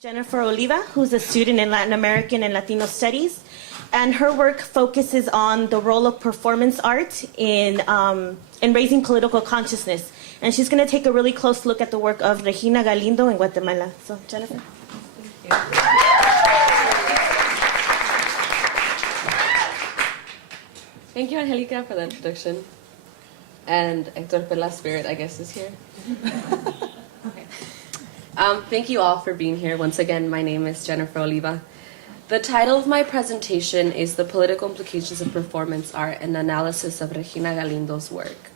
Jennifer Oliva, who's a student in Latin American and Latino Studies, and her work focuses on the role of performance art in raising political consciousness. And she's going to take a really close look at the work of Regina Galindo in Guatemala. So, Jennifer. Thank you, Angelica, for the introduction. And Hector Pela's spirit, I guess, is here. Thank you all for being here. Once again, my name is Jennifer Oliva. The title of my presentation is The Political Implications of Performance Art, an Analysis of Regina Galindo's Work.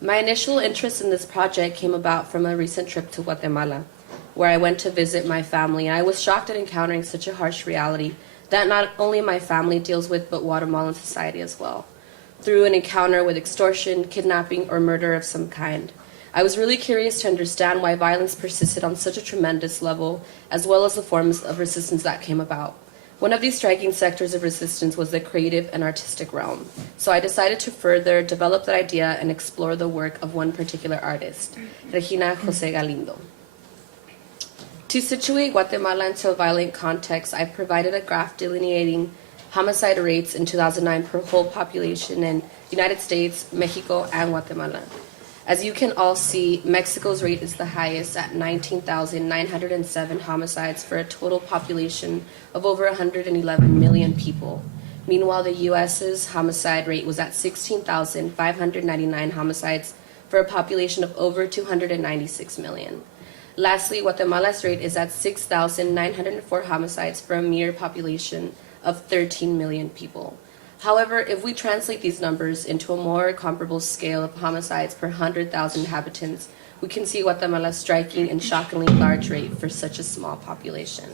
My initial interest in this project came about from a recent trip to Guatemala, where I went to visit my family, and I was shocked at encountering such a harsh reality that not only my family deals with, but Guatemalan society as well, through an encounter with extortion, kidnapping, or murder of some kind. I was really curious to understand why violence persisted on such a tremendous level, as well as the forms of resistance that came about. One of these striking sectors of resistance was the creative and artistic realm. So I decided to further develop that idea and explore the work of one particular artist, Regina José Galindo. To situate Guatemala into a violent context, I provided a graph delineating homicide rates in 2009 per whole population in the United States, Mexico, and Guatemala. As you can all see, Mexico's rate is the highest at 19,907 homicides for a total population of over 111 million people. Meanwhile, the U.S.'s homicide rate was at 16,599 homicides for a population of over 296 million. Lastly, Guatemala's rate is at 6,904 homicides for a mere population of 13 million people. However, if we translate these numbers into a more comparable scale of homicides per 100,000 inhabitants, we can see Guatemala's striking and shockingly large rate for such a small population.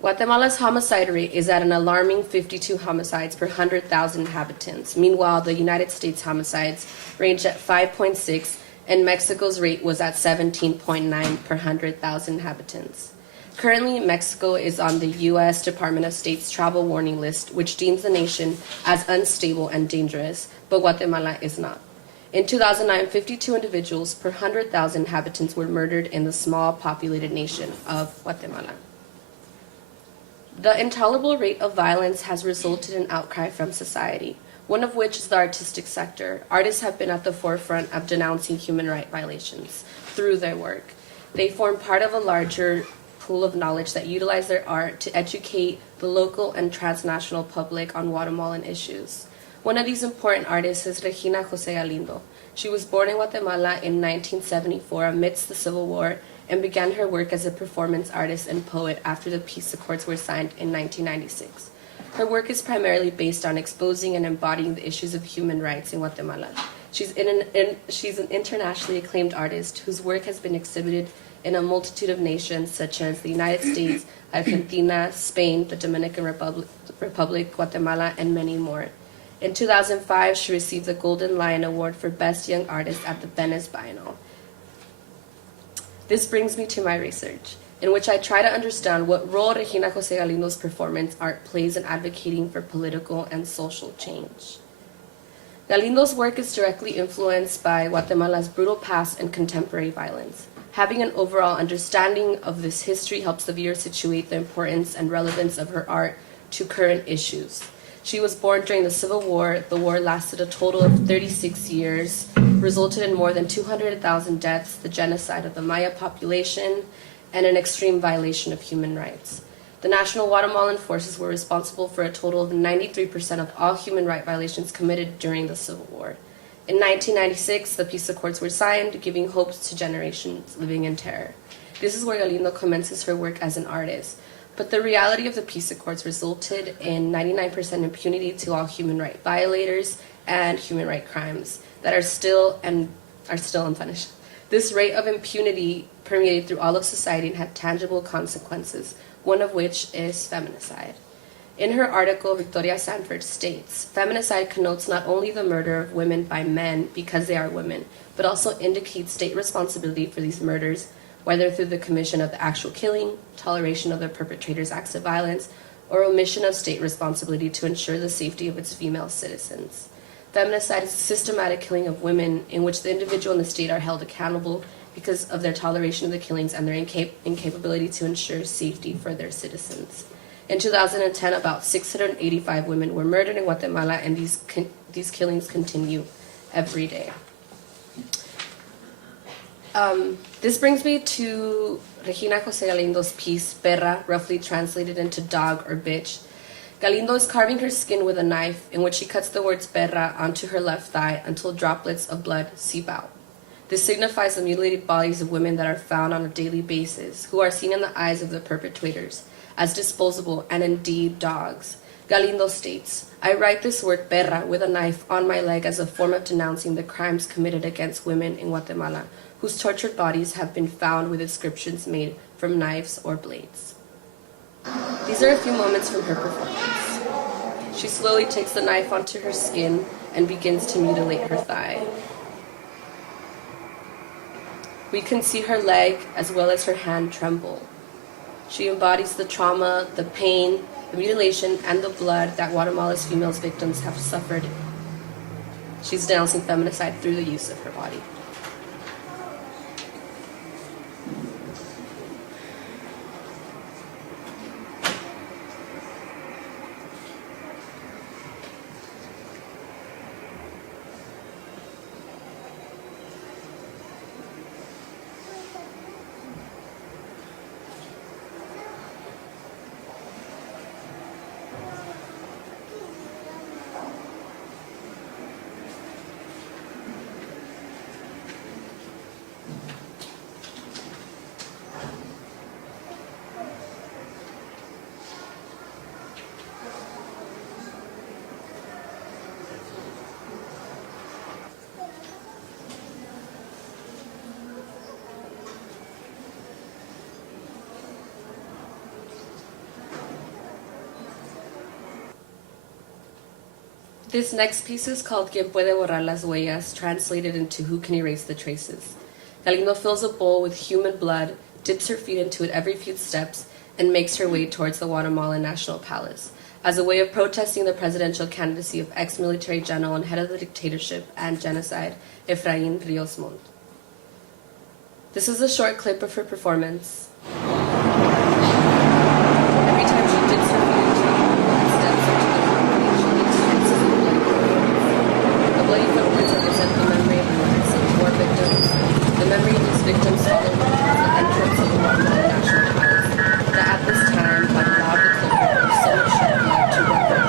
Guatemala's homicide rate is at an alarming 52 homicides per 100,000 inhabitants. Meanwhile, the United States homicides range at 5.6, and Mexico's rate was at 17.9 per 100,000 inhabitants. Currently, Mexico is on the U.S. Department of State's travel warning list, which deems the nation as unstable and dangerous, but Guatemala is not. In 2009, 52 individuals per 100,000 inhabitants were murdered in the small populated nation of Guatemala. The intolerable rate of violence has resulted in outcry from society, one of which is the artistic sector. Artists have been at the forefront of denouncing human rights violations through their work. They form part of a larger pool of knowledge that utilize their art to educate the local and transnational public on Guatemalan issues. One of these important artists is Regina José Galindo. She was born in Guatemala in 1974 amidst the Civil War and began her work as a performance artist and poet after the peace accords were signed in 1996. Her work is primarily based on exposing and embodying the issues of human rights in Guatemala. She's an internationally acclaimed artist whose work has been exhibited in a multitude of nations such as the United States, Argentina, Spain, the Dominican Republic, Guatemala, and many more. In 2005, she received the Golden Lion Award for Best Young Artist at the Venice Biennale. This brings me to my research, in which I try to understand what role Regina José Galindo's performance art plays in advocating for political and social change. Galindo's work is directly influenced by Guatemala's brutal past and contemporary violence. Having an overall understanding of this history helps the viewer situate the importance and relevance of her art to current issues. She was born during the Civil War. The war lasted a total of 36 years, resulted in more than 200,000 deaths, the genocide of the Maya population, and an extreme violation of human rights. The National Guatemalan Forces were responsible for a total of 93% of all human rights violations committed during the Civil War. In 1996, the peace accords were signed, giving hopes to generations living in terror. This is where Galindo commences her work as an artist. But the reality of the peace accords resulted in 99% impunity to all human rights violators and human rights crimes that are still unpunished. This rate of impunity permeated through all of society and had tangible consequences, one of which is feminicide. In her article, Victoria Sanford states, "Feminicide connotes not only the murder of women by men because they are women, but also indicates state responsibility for these murders, whether through the commission of the actual killing, toleration of the perpetrator's acts of violence, or omission of state responsibility to ensure the safety of its female citizens. Feminicide is a systematic killing of women in which the individual and the state are held accountable because of their toleration of the killings and their incapability to ensure safety for their citizens. In 2010, about 685 women were murdered in Guatemala, and these killings continue every day. This brings me to Regina José Galindo's piece, Perra, roughly translated into dog or bitch. Galindo is carving her skin with a knife, in which she cuts the words perra onto her left thigh until droplets of blood seep out. This signifies the mutilated bodies of women that are found on a daily basis, who are seen in the eyes of the perpetrators as disposable and indeed dogs. Galindo states, "I write this word perra with a knife on my leg as a form of denouncing the crimes committed against women in Guatemala, whose tortured bodies have been found with inscriptions made from knives or blades." These are a few moments from her performance. She slowly takes the knife onto her skin and begins to mutilate her thigh. We can see her leg as well as her hand tremble. She embodies the trauma, the pain, the mutilation, and the blood that Guatemala's female victims have suffered. She's denouncing feminicide through the use of her body. This next piece is called Quien puede borrar las huellas, translated into Who can erase the traces. Galindo fills a bowl with human blood, dips her feet into it every few steps, and makes her way towards the Guatemalan National Palace, as a way of protesting the presidential candidacy of ex-military general and head of the dictatorship and genocide, Efraín Ríos Montt. This is a short clip of her performance. Every time she dips her feet into the steps into the concrete, she leaves traces of blood. The bloody footprints represent the memory of hundreds of war victims. The memory of these victims followed the entrance of the Guatemalan National Palace, that at this time had allowed the culprit of so much shed blood to run their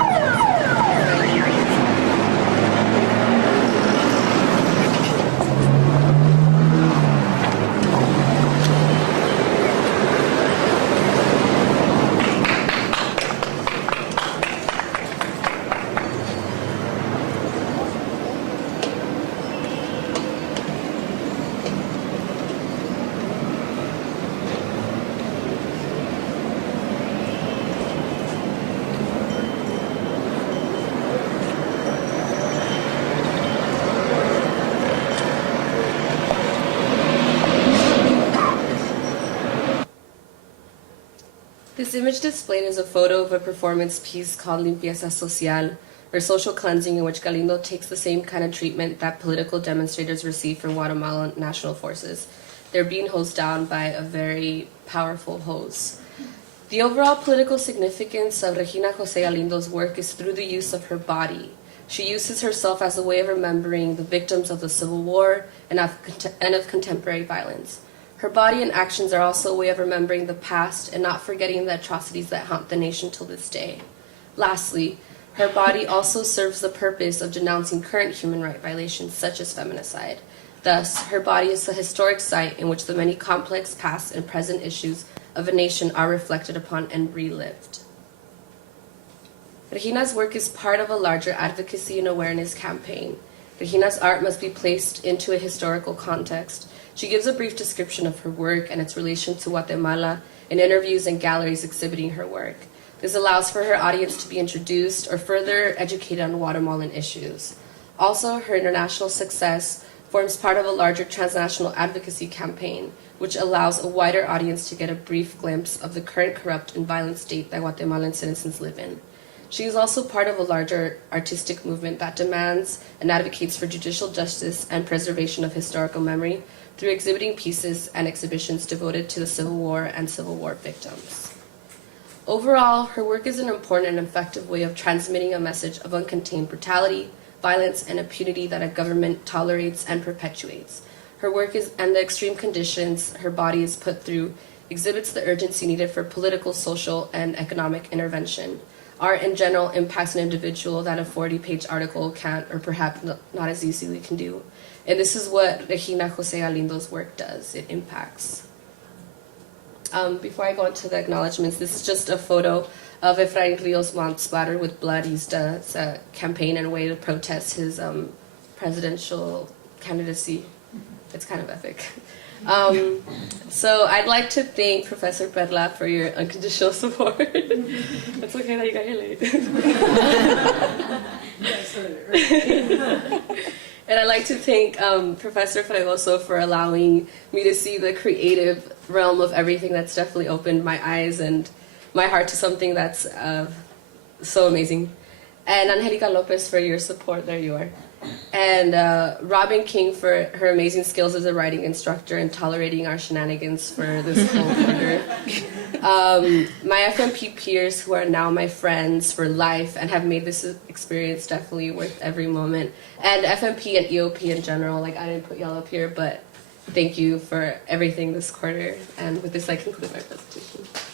This image displayed is a photo of a performance piece called Limpieza Social, or social cleansing, in which Galindo takes the same kind of treatment that political demonstrators receive from Guatemalan national forces. They're being hosed down by a very powerful hose. The overall political significance of Regina José Galindo's work is through the use of her body. She uses herself as a way of remembering the victims of the Civil War and of contemporary violence. Her body and actions are also a way of remembering the past and not forgetting the atrocities that haunt the nation till this day. Lastly, her body also serves the purpose of denouncing current human rights violations such as feminicide. Thus, her body is a historic site in which the many complex past and present issues of a nation are reflected upon and relived. Regina's work is part of a larger advocacy and awareness campaign. Regina's art must be placed into a historical context. She gives a brief description of her work and its relation to Guatemala in interviews and galleries exhibiting her work. This allows for her audience to be introduced or further educated on Guatemalan issues. Also, her international success forms part of a larger transnational advocacy campaign, which allows a wider audience to get a brief glimpse of the current corrupt and violent state that Guatemalan citizens live in. She is also part of a larger artistic movement that demands and advocates for judicial justice and preservation of historical memory through exhibiting pieces and exhibitions devoted to the Civil War and Civil War victims. Overall, her work is an important and effective way of transmitting a message of uncontained brutality, violence, and impunity that a government tolerates and perpetuates. Her work and the extreme conditions her body is put through exhibits the urgency needed for political, social, and economic intervention. Art in general impacts an individual that a 40-page article can't, or perhaps not as easily can do. And this is what Regina Jose Galindo's work does. It impacts. Before I go into the acknowledgments, this is just a photo of Efrain Rios Montt splattered with blood. It's a campaign and a way to protest his presidential candidacy. It's kind of epic. So I'd like to thank Professor Perla for your unconditional support. It's okay that you got here late. And I'd like to thank Professor Fregoso for allowing me to see the creative realm of everything. That's definitely opened my eyes and my heart to something that's so amazing. And Angelica Lopez for your support. There you are. And Robin King for her amazing skills as a writing instructor and tolerating our shenanigans for this whole quarter. My FMP peers who are now my friends for life and have made this experience definitely worth every moment. And FMP and EOP in general, like I didn't put y'all up here, but thank you for everything this quarter. And with this, I conclude my presentation.